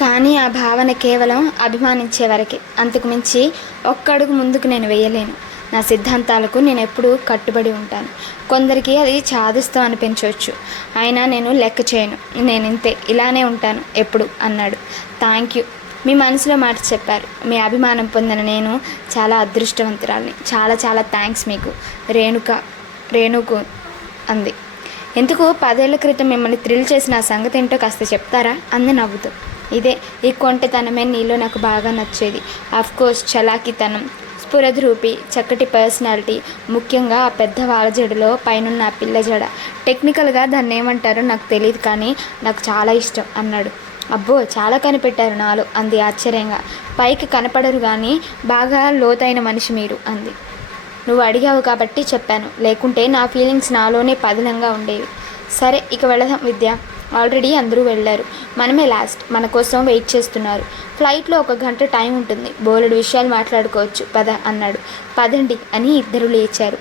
కానీ ఆ భావన కేవలం అభిమానించే వరకే. అంతకు మించి ఒక్క అడుగు ముందుకు నేను వేయలేను. నా సిద్ధాంతాలకు నేను ఎప్పుడూ కట్టుబడి ఉంటాను. కొందరికి అది చాదస్తం అనిపించవచ్చు. అయినా నేను లెక్క చేయను. నేనింతే, ఇలానే ఉంటాను ఎప్పుడు అన్నాడు. థ్యాంక్ యూ, మీ మనసులో మాట చెప్పారు. మీ అభిమానం పొందిన నేను చాలా అదృష్టవంతురాలిని. చాలా చాలా థ్యాంక్స్ మీకు రేణుకు అంది. ఎందుకు 10 ఏళ్ల క్రితం మిమ్మల్ని థ్రిల్ చేసిన ఆ సంగతి ఏంటో కాస్త చెప్తారా అంది నవ్వుతూ. ఇదే, ఈ కొంటెతనమే నీలో నాకు బాగా నచ్చేది. కోర్స్ చలాకీతనం, స్ఫురద్రూపి, చక్కటి పర్సనాలిటీ, ముఖ్యంగా ఆ పెద్ద వారజడలో పైనున్న ఆ పిల్ల జడ. టెక్నికల్గా దాన్ని ఏమంటారో నాకు తెలియదు, కానీ నాకు చాలా ఇష్టం అన్నాడు. అబ్బో, చాలా కనిపెట్టారు నాలో అంది ఆశ్చర్యంగా. పైకి కనపడరు కానీ బాగా లోతైన మనిషి మీరు అంది. నువ్వు అడిగావు కాబట్టి చెప్పాను, లేకుంటే నా ఫీలింగ్స్ నాలోనే పదిలంగా ఉండేవి. సరే, ఇక వెళదాం విద్య. ఆల్రెడీ అందరూ వెళ్ళారు, మనమే లాస్ట్. మన కోసం వెయిట్ చేస్తున్నారు. ఫ్లైట్లో 1 గంట టైం ఉంటుంది, బోలెడు విషయాలు మాట్లాడుకోవచ్చు, పద అన్నాడు. పదండి అని ఇద్దరు లేచారు.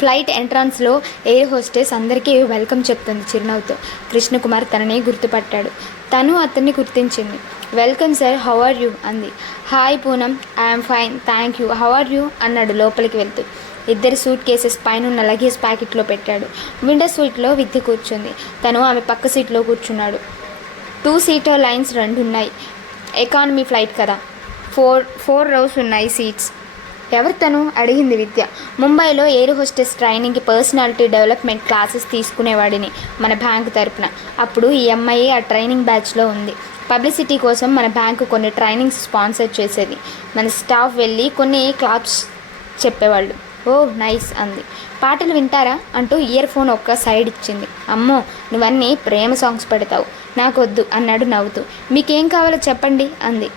ఫ్లైట్ ఎంట్రాన్స్లో ఎయిర్ హోస్టెస్ అందరికీ వెల్కమ్ చెప్తుంది చిరునవ్వుతో. కృష్ణకుమార్ తనని గుర్తుపట్టాడు. తను అతన్ని గుర్తించింది. Welcome sir, how are you అంది. Hi Poonam, I'm fine thank you, how are you అన్నాడు లోపలికి వెళ్తూ. ఇద్దరు సూట్ కేసెస్ పైన లగేజ్ ప్యాకెట్లో పెట్టాడు. విండో సీట్లో విద్య కూర్చుంది. తను ఆమె పక్క సీట్లో కూర్చున్నాడు. 2 సీటర్ లైన్స్ 2 ఉన్నాయి. ఎకానమీ ఫ్లైట్ కదా, 4 rows ఉన్నాయి సీట్స్. ఎవరు తను అడిగింది విద్య. ముంబైలో ఎయిర్ హోస్టెస్ ట్రైనింగ్కి పర్సనాలిటీ డెవలప్మెంట్ క్లాసెస్ తీసుకునేవాడిని మన బ్యాంకు తరపున. అప్పుడు ఈ అమ్మాయి ఆ ట్రైనింగ్ బ్యాచ్లో ఉంది. పబ్లిసిటీ కోసం మన బ్యాంకు కొన్ని ట్రైనింగ్స్ స్పాన్సర్ చేసేది. మన స్టాఫ్ వెళ్ళి కొన్ని క్లాప్స్ చెప్పేవాళ్ళు. ఓ నైస్ అంది. పాటలు వింటారా అంటూ ఇయర్ ఫోన్ ఒక్క సైడ్ ఇచ్చింది. అమ్మో, నువ్వన్నీ ప్రేమ సాంగ్స్ పెడతావు, నాకొద్దు అన్నాడు నవ్వుతూ. మీకేం కావాలో చెప్పండి అంది.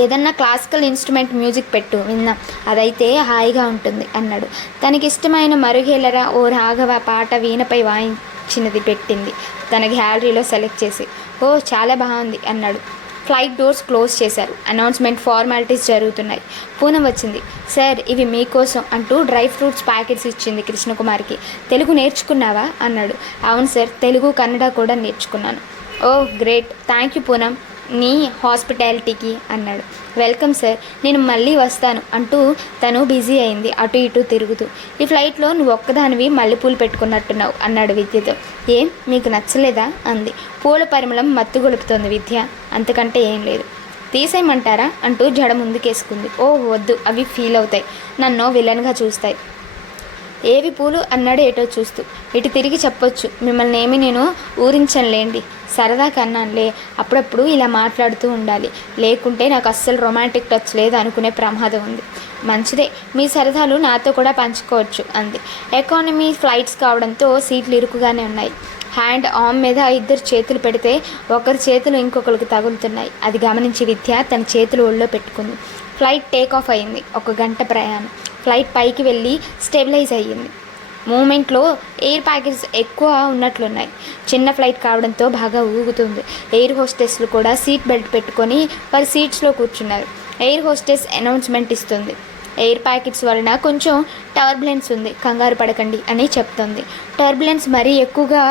ఏదన్నా క్లాసికల్ ఇన్స్ట్రుమెంట్ మ్యూజిక్ పెట్టు, విందాం, అదైతే హాయిగా ఉంటుంది అన్నాడు. తనకిష్టమైన మరుగేలరా ఓ రాఘవ పాట వీణపై వాయించినది పెట్టింది తన గ్యాలరీలో సెలెక్ట్ చేసి. ఓ చాలా బాగుంది అన్నాడు. ఫ్లైట్ డోర్స్ క్లోజ్ చేశారు. అనౌన్స్మెంట్ ఫార్మాలిటీస్ జరుగుతున్నాయి. పూనం వచ్చింది. సార్, ఇవి మీకోసం అంటూ డ్రై ఫ్రూట్స్ ప్యాకెట్స్ ఇచ్చింది కృష్ణకుమార్కి. తెలుగు నేర్చుకున్నావా అన్నాడు. అవును సార్, తెలుగు కన్నడ కూడా నేర్చుకున్నాను. ఓ గ్రేట్, థ్యాంక్ యూ పూనం నీ హాస్పిటాలిటీకి అన్నాడు. వెల్కమ్ సార్, నేను మళ్ళీ వస్తాను అంటూ తను బిజీ అయింది అటు ఇటు తిరుగుతూ. ఈ ఫ్లైట్లో నువ్వు ఒక్కదానివి మల్లెపూలు పెట్టుకున్నట్టున్నావు అన్నాడు విద్యతో. ఏం మీకు నచ్చలేదా అంది. పూల పరిమళం మత్తు గొలుపుతోంది విద్య, అంతకంటే ఏం లేదు. తీసేయమంటారా అంటూ జడ ముందుకేసుకుంది. ఓ వద్దు, అవి ఫీల్ అవుతాయి, నన్ను విలన్గా చూస్తాయి. ఏవి పూలు అన్నాడు ఏటో చూస్తూ. ఇటు తిరిగి చెప్పొచ్చు, మిమ్మల్ని ఏమి నేను ఊరించనులేండి, సరదా కన్నానులే. అప్పుడప్పుడు ఇలా మాట్లాడుతూ ఉండాలి, లేకుంటే నాకు అస్సలు రొమాంటిక్ టచ్ లేదు అనుకునే ప్రమాదం ఉంది. మంచిదే, మీ సరదాలు నాతో కూడా పంచుకోవచ్చు అంది. ఎకానమీ ఫ్లైట్స్ కావడంతో సీట్లు ఇరుకుగానే ఉన్నాయి. హ్యాండ్ ఆర్మ్ మీద 2 చేతులు పెడితే ఒకరి చేతులు ఇంకొకరికి తగులుతున్నాయి. అది గమనించి విద్య తన చేతులు ఒళ్ళో పెట్టుకుంది. ఫ్లైట్ టేక్ ఆఫ్ అయింది. 1 గంట ప్రయాణం. ఫ్లైట్ పైకి వెళ్ళి స్టెబిలైజ్ అయ్యింది. మూమెంట్లో ఎయిర్ ప్యాకెట్స్ ఎక్కువ ఉన్నట్లున్నాయి. చిన్న ఫ్లైట్ కావడంతో బాగా ఊగుతుంది. ఎయిర్ హోస్టెస్లు కూడా సీట్ బెల్ట్ పెట్టుకొని వారి సీట్స్లో కూర్చున్నారు. ఎయిర్ హోస్టెస్ అనౌన్స్మెంట్ ఇస్తుంది. ఎయిర్ ప్యాకెట్స్ వలన కొంచెం టర్బులెన్స్ ఉంది, కంగారు పడకండి అని చెప్తుంది. టర్బులెన్స్ మరీ ఎక్కువగా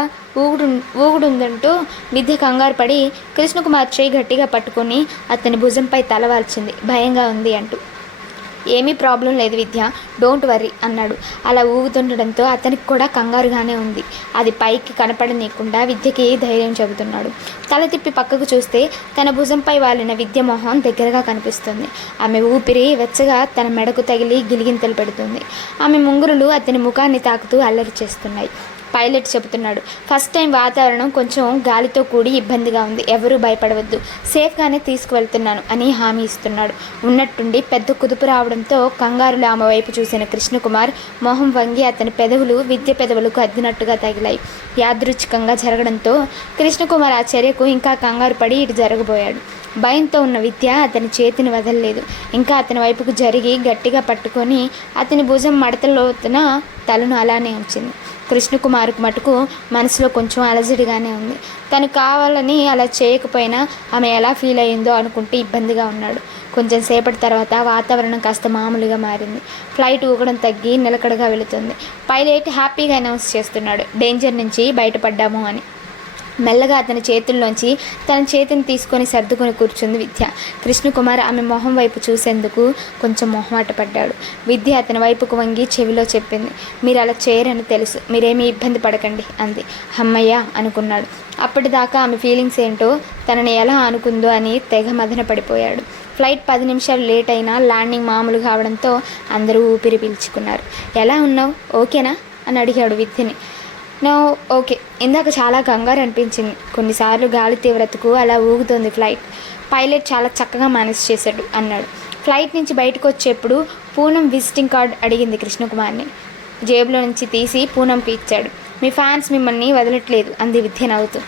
ఊగుడుందంటూ విద్య కంగారు పడి కృష్ణకుమార్ చేయి గట్టిగా పట్టుకొని అతని భుజంపై తలవాల్చింది. భయంగా ఉంది అంటూ. ఏమీ ప్రాబ్లం లేదు విద్య, డోంట్ వర్రీ అన్నాడు. అలా ఊగుతుండడంతో అతనికి కూడా కంగారుగానే ఉంది. అది పైకి కనపడనీయకుండా విద్యకి ధైర్యం చెబుతున్నాడు. తల తిప్పి పక్కకు చూస్తే తన భుజంపై వాలిన విద్య మొహం దగ్గరగా కనిపిస్తుంది. ఆమె ఊపిరి వెచ్చగా తన మెడకు తగిలి గిలిగింతలు పెడుతుంది. ఆమె ముంగురులు అతని ముఖాన్ని తాకుతూ అల్లరి చేస్తున్నాయి. పైలట్ చెబుతున్నాడు. ఫస్ట్ టైం వాతావరణం కొంచెం గాలితో కూడి ఇబ్బందిగా ఉంది, ఎవరూ భయపడవద్దు, సేఫ్గానే తీసుకువెళ్తున్నాను అని హామీ ఇస్తున్నాడు. ఉన్నట్టుండి పెద్ద కుదుపు రావడంతో కంగారులో ఆమె వైపు చూసిన కృష్ణకుమార్ మొహం వంగి అతని పెదవులు విద్య పెదవులకు అద్దినట్టుగా తగిలాయి. యాదృచ్ఛికంగా జరగడంతో కృష్ణకుమార్ ఆ చర్యకు ఇంకా కంగారు పడి ఇటు జరగబోయాడు. భయంతో ఉన్న విద్య అతని చేతిని వదలలేదు. ఇంకా అతని వైపుకు జరిగి గట్టిగా పట్టుకొని అతని భుజం మడతలోతున తలను అలానే ఉంచింది. కృష్ణకుమార్కు మటుకు మనసులో కొంచెం అలజడిగానే ఉంది. తను కావాలని అలా చేయకపోయినా ఆమె ఎలా ఫీల్ అయ్యిందో అనుకుంటూ ఇబ్బందిగా ఉన్నాడు. కొంచెం సేపటి తర్వాత వాతావరణం కాస్త మామూలుగా మారింది. ఫ్లైట్ ఊగడం తగ్గి నిలకడగా వెళుతుంది. పైలట్ హ్యాపీగా అనౌన్స్ చేస్తున్నాడు, డేంజర్ నుంచి బయటపడ్డాము అని. మెల్లగా అతని చేతుల్లోంచి తన చేతిని తీసుకొని సర్దుకొని కూర్చుంది విద్య. కృష్ణకుమార్ ఆమె మొహం వైపు చూసేందుకు కొంచెం మొహమాట పడ్డాడు. విద్య అతని వైపుకు వంగి చెవిలో చెప్పింది, మీరు అలా చేయరని తెలుసు, మీరేమీ ఇబ్బంది పడకండి అంది. అమ్మయ్య అనుకున్నాడు. అప్పటిదాకా ఆమె ఫీలింగ్స్ ఏంటో, తనని ఎలా అనుకుందో అని తెగ మదన పడిపోయాడు. ఫ్లైట్ 10 నిమిషాలు లేట్ అయినా ల్యాండింగ్ మామూలు కావడంతో అందరూ ఊపిరి పీల్చుకున్నారు. ఎలా ఉన్నావు, ఓకేనా అని అడిగాడు విద్యని. నో ఓకే, ఇందాక చాలా కంగారు అనిపించింది. కొన్నిసార్లు గాలి తీవ్రతకు అలా ఊగుతోంది ఫ్లైట్. పైలట్ చాలా చక్కగా మేనేజ్ చేశాడు అన్నాడు. ఫ్లైట్ నుంచి బయటకు వచ్చేప్పుడు పూనం విజిటింగ్ కార్డ్ అడిగింది కృష్ణకుమార్ని. జేబులో నుంచి తీసి పూనంకి ఇచ్చాడు. మీ ఫ్యాన్స్ మిమ్మల్ని వదలట్లేదు అంది విద్య నవ్వుతూ.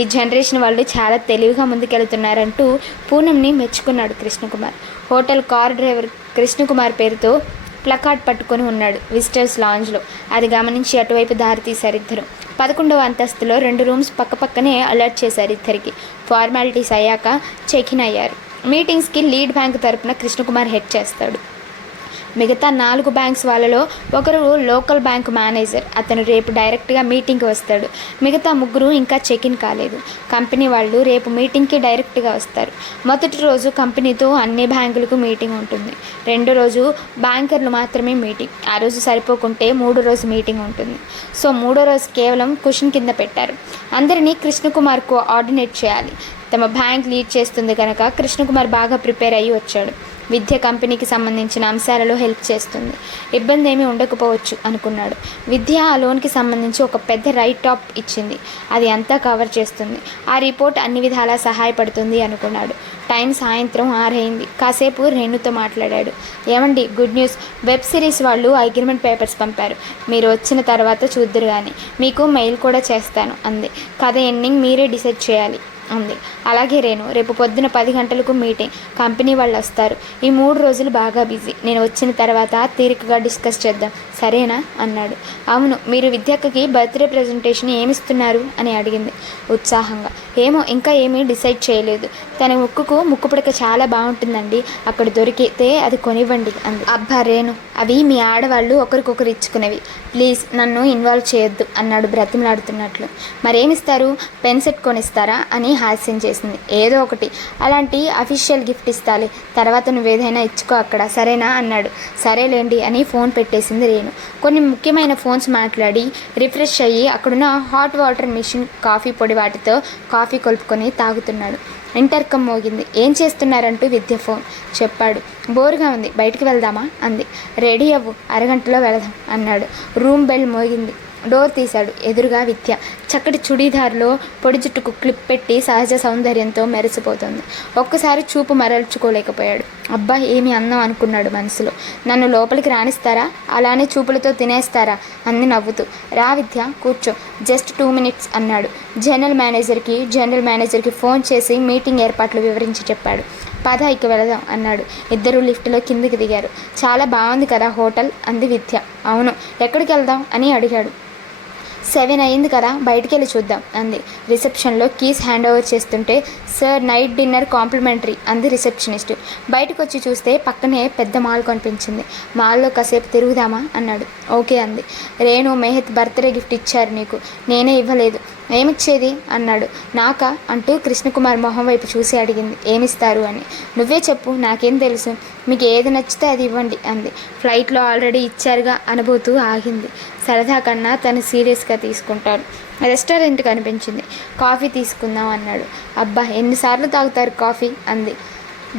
ఈ జనరేషన్ వాళ్ళు చాలా తెలివిగా ముందుకెళ్తున్నారంటూ పూనంని మెచ్చుకున్నాడు Krishnakumar. Hotel car driver Krishnakumar పేరుతో ప్లకార్డ్ పట్టుకొని ఉన్నాడు విజిటర్స్ లాంజ్లో. అది గమనించి అటువైపు దారి తీశారు ఇద్దరు. 11వ అంతస్తులో 2 రూమ్స్ పక్కపక్కనే అలర్ట్ చేశారు ఇద్దరికి. ఫార్మాలిటీస్ అయ్యాక చెక్ ఇన్ అయ్యారు. మీటింగ్స్కి లీడ్ బ్యాంక్ తరపున కృష్ణకుమార్ హెడ్ చేస్తాడు. మిగతా 4 బ్యాంక్స్ వాళ్ళలో ఒకరు లోకల్ బ్యాంక్ మేనేజర్. అతను రేపు డైరెక్ట్గా మీటింగ్కి వస్తాడు. మిగతా 3 ఇంకా చెక్ ఇన్ కాలేదు. కంపెనీ వాళ్ళు రేపు మీటింగ్కి డైరెక్ట్గా వస్తారు. మొదటి రోజు కంపెనీతో అన్ని బ్యాంకులకు మీటింగ్ ఉంటుంది. 2వ రోజు బ్యాంకర్లు మాత్రమే మీటింగ్. ఆ రోజు సరిపోకుంటే 3వ రోజు మీటింగ్ ఉంటుంది. సో 3వ రోజు కేవలం క్వశ్చన్ కింద పెట్టారు. అందరినీ కృష్ణకుమార్ కోఆర్డినేట్ చేయాలి. తమ బ్యాంక్ లీడ్ చేస్తుంది కనుక కృష్ణకుమార్ బాగా ప్రిపేర్ అయ్యి వచ్చాడు. విద్య కంపెనీకి సంబంధించిన అంశాలలో హెల్ప్ చేస్తుంది. ఇబ్బంది ఏమీ ఉండకపోవచ్చు అనుకున్నాడు. విద్య ఆ లోన్కి సంబంధించి ఒక పెద్ద రైట్ టాప్ ఇచ్చింది. అది అంతా కవర్ చేస్తుంది. ఆ రిపోర్ట్ అన్ని విధాలా సహాయపడుతుంది అనుకున్నాడు. టైం సాయంత్రం 6 అయింది. కాసేపు రేణుతో మాట్లాడాడు. ఏమండి, గుడ్ న్యూస్, వెబ్ సిరీస్ వాళ్ళు అగ్రిమెంట్ పేపర్స్ పంపారు. మీరు వచ్చిన తర్వాత చూద్దురు కానీ మీకు మెయిల్ కూడా చేస్తాను అంది. కథ ఎండింగ్ మీరే డిసైడ్ చేయాలి అంది. అలాగే రేణు, రేపు పొద్దున 10 గంటలకు మీటింగ్. కంపెనీ వాళ్ళు వస్తారు. ఈ 3 రోజులు బాగా బిజీ. నేను వచ్చిన తర్వాత తీరికగా డిస్కస్ చేద్దాం, సరేనా అన్నాడు. అవును, మీరు విద్యక్కకి బర్త్డే ప్రజెంటేషన్ ఏమిస్తున్నారు అని అడిగింది ఉత్సాహంగా. ఏమో, ఇంకా ఏమీ డిసైడ్ చేయలేదు. తన ముక్కుకు ముక్కు పుడక చాలా బాగుంటుందండి, అక్కడ దొరికితే అది కొనివ్వండి అంది. అబ్బా రేణు, అవి మీ ఆడవాళ్ళు ఒకరికొకరు ఇచ్చుకునేవి, ప్లీజ్ నన్ను ఇన్వాల్వ్ చేయొద్దు అన్నాడు బ్రతిమలాడుతున్నట్లు. మరేమిస్తారు, పెన్ సెట్ కొనిస్తారా అని హాస్యం చేసింది. ఏదో ఒకటి, అలాంటి అఫీషియల్ గిఫ్ట్ ఇస్తాలి, తర్వాత నువ్వేదైనా ఇచ్చుకో అక్కడ, సరేనా అన్నాడు. సరేలేండి అని ఫోన్ పెట్టేసింది రేణు. కొన్ని ముఖ్యమైన ఫోన్స్ మాట్లాడి రిఫ్రెష్ అయ్యి అక్కడున్న హాట్ వాటర్ మిషన్ కాఫీ పొడి వాటితో కాఫీ కలుపుకొని తాగుతున్నాడు. ఇంటర్కమ్ మోగింది. ఏం చేస్తున్నారంటూ విద్య ఫోన్ చెప్పాడు. బోరుగా ఉంది, బయటికి వెళ్దామా అంది. రెడీ అవ్వు, అరగంటలో వెళదాం అన్నాడు. రూమ్ బెల్ మోగింది. డోర్ తీశాడు. ఎదురుగా విద్య చక్కటి చుడీదార్లో పొడి జుట్టుకు క్లిప్ పెట్టి సహజ సౌందర్యంతో మెరిసిపోతుంది. ఒక్కసారి చూపు మరల్చుకోలేకపోయాడు. అబ్బా ఏమి అందం అనుకున్నాడు మనసులో. నన్ను లోపలికి రాణిస్తారా, అలానే చూపులతో తినేస్తారా అంది నవ్వుతూ. రా విద్య, కూర్చో, జస్ట్ 2 minutes అన్నాడు. జనరల్ మేనేజర్కి ఫోన్ చేసి మీటింగ్ ఏర్పాట్లు వివరించి చెప్పాడు. పద ఇక వెళదాం అన్నాడు. ఇద్దరు లిఫ్ట్లో కిందికి దిగారు. చాలా బాగుంది కదా హోటల్ అంది విద్య. అవును, ఎక్కడికి వెళ్దాం అని అడిగాడు. 7 అయింది కదా, బయటికి వెళ్ళి చూద్దాం అంది. రిసెప్షన్లో కీస్ హ్యాండ్ ఓవర్ చేస్తుంటే, సార్ నైట్ డిన్నర్ కాంప్లిమెంటరీ అంది రిసెప్షనిస్ట్. బయటకు వచ్చి చూస్తే పక్కనే పెద్ద మాల్ కనిపించింది. మాల్లో కాసేపు తిరుగుదామా అన్నాడు. ఓకే అంది. రేణు, మెహత్ బర్త్డే గిఫ్ట్ ఇచ్చారు నీకు, నేనే ఇవ్వలేదు. ఏమిచ్చేది అన్నాడు. నాకా అంటూ కృష్ణకుమార్ మొహం వైపు చూసి అడిగింది. ఏమిస్తారు అని. నువ్వే చెప్పు, నాకేం తెలుసు, మీకు ఏది నచ్చితే అది ఇవ్వండి అంది. ఫ్లైట్లో ఆల్రెడీ ఇచ్చారుగా అనబోతూ ఆగింది. సరదా కన్నా తను సీరియస్గా తీసుకుంటాడు. రెస్టారెంట్ కనిపించింది. కాఫీ తీసుకుందాం అన్నాడు. అబ్బా ఎన్నిసార్లు తాగుతారు కాఫీ అంది.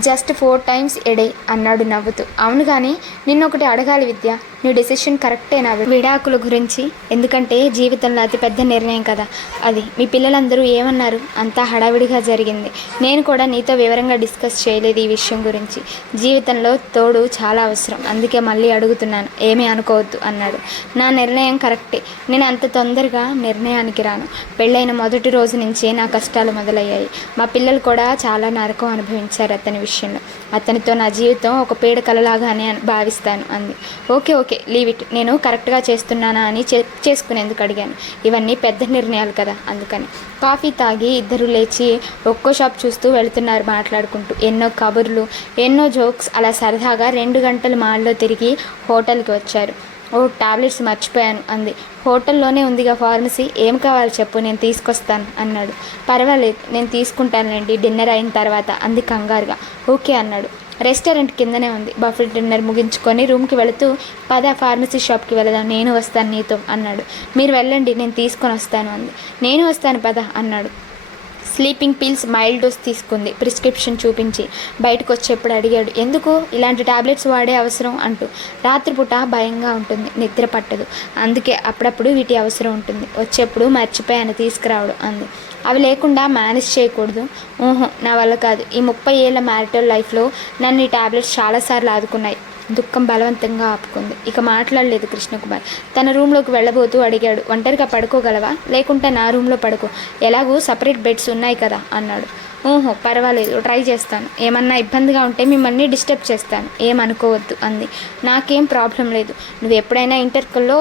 జస్ట్ 4 times a day అన్నాడు నవ్వుతూ. అవును కానీ నిన్నొకటి అడగాలి విద్య, నీ డెసిషన్ కరెక్టేనా విడాకుల గురించి? ఎందుకంటే జీవితంలో అతిపెద్ద నిర్ణయం కదా అది. మీ పిల్లలందరూ ఏమన్నారు? అంతా హడావిడిగా జరిగింది. నేను కూడా నీతో వివరంగా డిస్కస్ చేయలేదు ఈ విషయం గురించి. జీవితంలో తోడు చాలా అవసరం, అందుకే మళ్ళీ అడుగుతున్నాను, ఏమీ అనుకోవద్దు అన్నాడు. నా నిర్ణయం కరెక్టే, నేను అంత తొందరగా నిర్ణయానికి రాను. పెళ్ళైన మొదటి రోజు నుంచే నా కష్టాలు మొదలయ్యాయి. మా పిల్లలు కూడా చాలా నరకం అనుభవించారు అతని విషయంలో. అతనితో నా జీవితం ఒక పీడ కలలాగానే భావిస్తాను అంది. ఓకే లీవ్ ఇట్, నేను కరెక్ట్గా చేస్తున్నానా అని చేసుకునేందుకు అడిగాను. ఇవన్నీ పెద్ద నిర్ణయాలు కదా అందుకని. కాఫీ తాగి ఇద్దరు లేచి ఒక్కో షాప్ చూస్తూ వెళుతున్నారు మాట్లాడుకుంటూ. ఎన్నో కబుర్లు, ఎన్నో జోక్స్. అలా సరదాగా 2 గంటలు మాల్లో తిరిగి హోటల్కి వచ్చారు. ఓ టాబ్లెట్స్ మర్చిపోయాను అంది. హోటల్లోనే ఉందిగా ఫార్మసీ, ఏం కావాలి చెప్పు, నేను తీసుకొస్తాను అన్నాడు. పర్వాలేదు, నేను తీసుకుంటానులేండి డిన్నర్ అయిన తర్వాత అంది కంగారుగా. ఓకే అన్నాడు. రెస్టారెంట్ కిందనే ఉంది. బఫెట్ డిన్నర్ ముగించుకొని రూమ్కి వెళుతూ పద ఫార్మసీ షాప్కి వెళదాం, నేను వస్తాను నీతో అన్నాడు. మీరు వెళ్ళండి, నేను తీసుకొని వస్తాను అంది. నేను వస్తాను పద అన్నాడు. స్లీపింగ్ పిల్స్ మైల్డ్ డోస్ తీసుకుంది. ప్రిస్క్రిప్షన్ చూపించి బయటకు వచ్చేప్పుడు అడిగాడు, ఎందుకు ఇలాంటి టాబ్లెట్స్ వాడే అవసరం అంటూ. రాత్రిపూట భయంగా ఉంటుంది, నిద్ర పట్టదు, అందుకే అప్పుడప్పుడు వీటి అవసరం ఉంటుంది. వచ్చేప్పుడు మర్చిపోయాను తీసుకురావడం అంది. అవి లేకుండా మేనేజ్ చేయకూడదు. ఊహో, నా వల్ల కాదు. ఈ 30 ఏళ్ల మ్యారిటల్ లైఫ్లో నన్ను ఈ టాబ్లెట్స్ చాలాసార్లు ఆదుకున్నాయి. దుఃఖం బలవంతంగా ఆపుకుంది. ఇక మాట్లాడలేదు కృష్ణకుమార్. తన రూమ్లోకి వెళ్ళబోతూ అడిగాడు, ఒంటరిగా పడుకోగలవా, లేకుంటే నా రూమ్లో పడుకో, ఎలాగూ సపరేట్ బెడ్స్ ఉన్నాయి కదా అన్నాడు. ఓహో పర్వాలేదు, ట్రై చేస్తాను. ఏమన్నా ఇబ్బందిగా ఉంటే మిమ్మల్ని డిస్టర్బ్ చేస్తాను, ఏమనుకోవద్దు అంది. నాకేం ప్రాబ్లం లేదు, నువ్వు ఎప్పుడైనా ఇంటర్కల్లో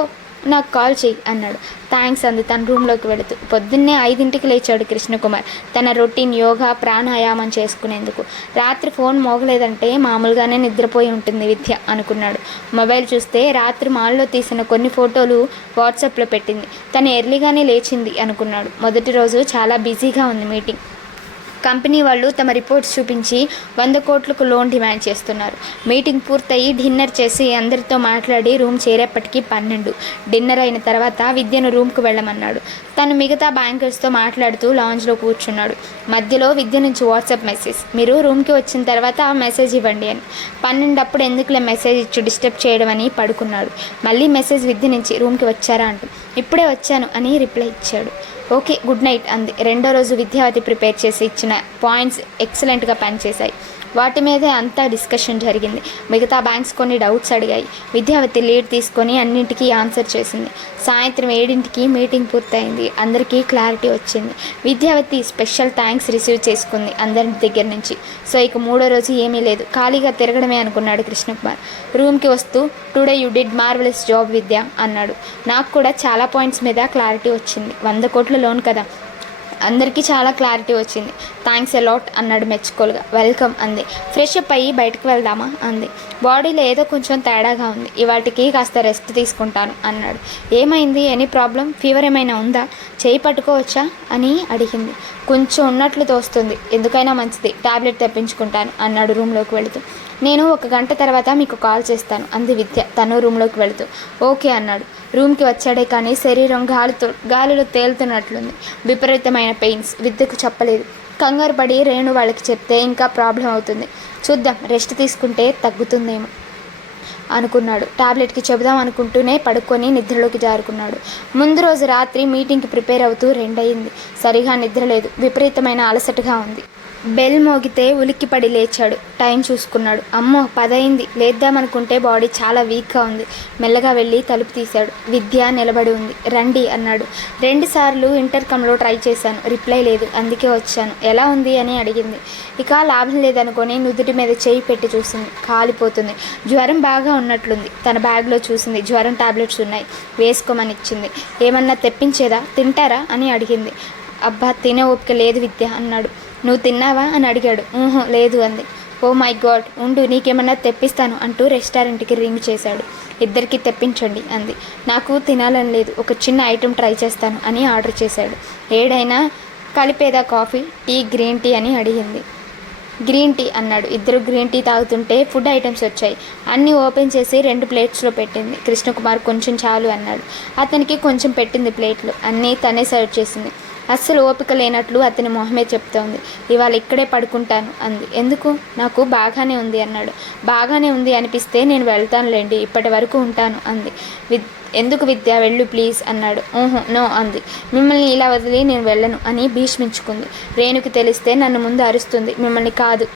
నాకు కాల్ చెయ్యి అన్నాడు. థ్యాంక్స్ అంది తన రూమ్లోకి వెళుతూ. పొద్దున్నే 5ంటికి లేచాడు కృష్ణకుమార్ తన రొటీన్ యోగా ప్రాణాయామం చేసుకునేందుకు. రాత్రి ఫోన్ మోగలేదంటే మామూలుగానే నిద్రపోయి ఉంటుంది విద్య అనుకున్నాడు. మొబైల్ చూస్తే రాత్రి మాల్లో తీసిన కొన్ని ఫోటోలు వాట్సాప్లో పెట్టింది. తను ఎర్లీగానే లేచింది అనుకున్నాడు. మొదటి రోజు చాలా బిజీగా ఉంది మీటింగ్. కంపెనీ వాళ్ళు తమ రిపోర్ట్స్ చూపించి 100 కోట్లకు లోన్ డిమాండ్ చేస్తున్నారు. మీటింగ్ పూర్తయి డిన్నర్ చేసి అందరితో మాట్లాడి రూమ్ చేరేపటికి 12. డిన్నర్ అయిన తర్వాత విద్యను రూమ్కు వెళ్ళమన్నాడు. తను మిగతా బ్యాంకర్స్తో మాట్లాడుతూ లాంజ్లో కూర్చున్నాడు. మధ్యలో విద్య నుంచి వాట్సాప్ మెసేజ్, మీరు రూమ్కి వచ్చిన తర్వాత మెసేజ్ ఇవ్వండి అని. 12 అప్పుడు ఎందుకులే మెసేజ్ ఇచ్చి డిస్టర్బ్ చేయడం అని పడుకున్నాడు. మళ్ళీ మెసేజ్ విద్య నుంచి, రూమ్కి వచ్చారా అంటూ. ఇప్పుడే వచ్చాను అని రిప్లై ఇచ్చాడు. ఓకే గుడ్ నైట్ అంది. రెండో రోజు విద్యావతి ప్రిపేర్ చేసి ఇచ్చిన పాయింట్స్ ఎక్సలెంట్గా పనిచేశాయి. వాటి మీదే అంతా డిస్కషన్ జరిగింది. మిగతా బ్యాంక్స్ కొన్ని డౌట్స్ అడిగాయి. విద్యావతి లీడ్ తీసుకొని అన్నింటికీ ఆన్సర్ చేసింది. సాయంత్రం 7ంటికి మీటింగ్ పూర్తయింది. అందరికీ క్లారిటీ వచ్చింది. విద్యావతి స్పెషల్ థ్యాంక్స్ రిసీవ్ చేసుకుంది అందరి దగ్గర నుంచి. సో ఇక 3వ రోజు ఏమీ లేదు, ఖాళీగా తిరగడమే అనుకున్నాడు కృష్ణకుమార్. రూమ్కి వస్తూ today you did marvellous job Vidya అన్నాడు. నాకు కూడా చాలా పాయింట్స్ మీద క్లారిటీ వచ్చింది. 100 కోట్ల లోన్ కదా, అందరికీ చాలా క్లారిటీ వచ్చింది. థ్యాంక్స్ అలాట్ అన్నాడు మెచ్చుకోలుగా. వెల్కమ్ అంది. ఫ్రెష్ అప్ అయ్యి బయటకు వెళ్దామా అంది. బాడీలో ఏదో కొంచెం తేడాగా ఉంది, ఇవాటికి కాస్త రెస్ట్ తీసుకుంటాను అన్నాడు. ఏమైంది, ఎనీ ప్రాబ్లం, ఫీవర్ ఏమైనా ఉందా, చేయి పట్టుకోవచ్చా అని అడిగింది. కొంచెం ఉన్నట్లు తోస్తుంది, ఎందుకైనా మంచిది, టాబ్లెట్ తెప్పించుకుంటాను అన్నాడు రూమ్లోకి వెళుతూ. నేను 1 గంట తర్వాత మీకు కాల్ చేస్తాను అంది విద్య తను రూమ్లోకి వెళుతూ. ఓకే అన్నాడు. రూమ్కి వచ్చాడే కానీ శరీరం గాలిలో తేలుతున్నట్లుంది. విపరీతమైన పెయిన్స్. విద్యకు చెప్పలేదు. కంగారు పడి రేణు వాళ్ళకి చెప్తే ఇంకా ప్రాబ్లం అవుతుంది. చూద్దాం, రెస్ట్ తీసుకుంటే తగ్గుతుందేమో అనుకున్నాడు. టాబ్లెట్కి చెబుదాం అనుకుంటూనే పడుకొని నిద్రలోకి జారుకున్నాడు. ముందు రోజు రాత్రి మీటింగ్కి ప్రిపేర్ అవుతూ 2 అయింది. సరిగా నిద్రలేదు, విపరీతమైన అలసటగా ఉంది. బెల్ మోగితే ఉలిక్కిపడి లేచాడు. టైం చూసుకున్నాడు. అమ్మో 10 అయింది. లేద్దామనుకుంటే బాడీ చాలా వీక్గా ఉంది. మెల్లగా వెళ్ళి తలుపు తీశాడు. విద్య నిలబడి ఉంది. రండి అన్నాడు. 2 సార్లు ఇంటర్కమ్లో ట్రై చేశాను, రిప్లై లేదు, అందుకే వచ్చాను. ఎలా ఉంది అని అడిగింది. ఇక లాభం లేదనుకొని నుదుటి మీద చేయి పెట్టి చూసింది. కాలిపోతుంది. జ్వరం బాగా ఉన్నట్లుంది. తన బ్యాగ్లో చూసింది. జ్వరం టాబ్లెట్స్ ఉన్నాయి, వేసుకోమని ఇచ్చింది. ఏమన్నా తెప్పించేదా, తింటారా అని అడిగింది. అబ్బా తినే ఓపిక లేదు విద్య అన్నాడు. నువ్వు తిన్నావా అని అడిగాడు. లేదు అంది. ఓ మై గాడ్, ఉండు నీకేమన్నా తెప్పిస్తాను అంటూ రెస్టారెంట్కి రింగ్ చేశాడు. ఇద్దరికి తెప్పించండి అంది. నాకు తినాలని లేదు, ఒక చిన్న ఐటెం ట్రై చేస్తాను అని ఆర్డర్ చేశాడు. ఏడైనా కలిపేదా కాఫీ, టీ, గ్రీన్ టీ అని అడిగింది. గ్రీన్ టీ అన్నాడు. ఇద్దరు గ్రీన్ టీ తాగుతుంటే ఫుడ్ ఐటమ్స్ వచ్చాయి. అన్నీ ఓపెన్ చేసి 2 ప్లేట్స్లో పెట్టింది. కృష్ణకుమార్ కొంచెం చాలు అన్నాడు. అతనికి కొంచెం పెట్టింది ప్లేట్లు. అన్నీ తనే సర్వ్ చేసింది. అస్సలు ఓపిక లేనట్లు అతని మొహమే చెప్తోంది. ఇవాళ ఇక్కడే పడుకుంటాను అంది. ఎందుకు, నాకు బాగానే ఉంది అన్నాడు. బాగానే ఉంది అనిపిస్తే నేను వెళ్తానులేండి, ఇప్పటి వరకు ఉంటాను అంది. ఎందుకు విద్య, వెళ్ళు ప్లీజ్ అన్నాడు. నో అంది. మిమ్మల్ని ఇలా వదిలి నేను వెళ్ళను అని భీష్మించుకుంది. రేణుకి తెలిస్తే నన్ను ముందు అరుస్తుంది, మిమ్మల్ని కాదు.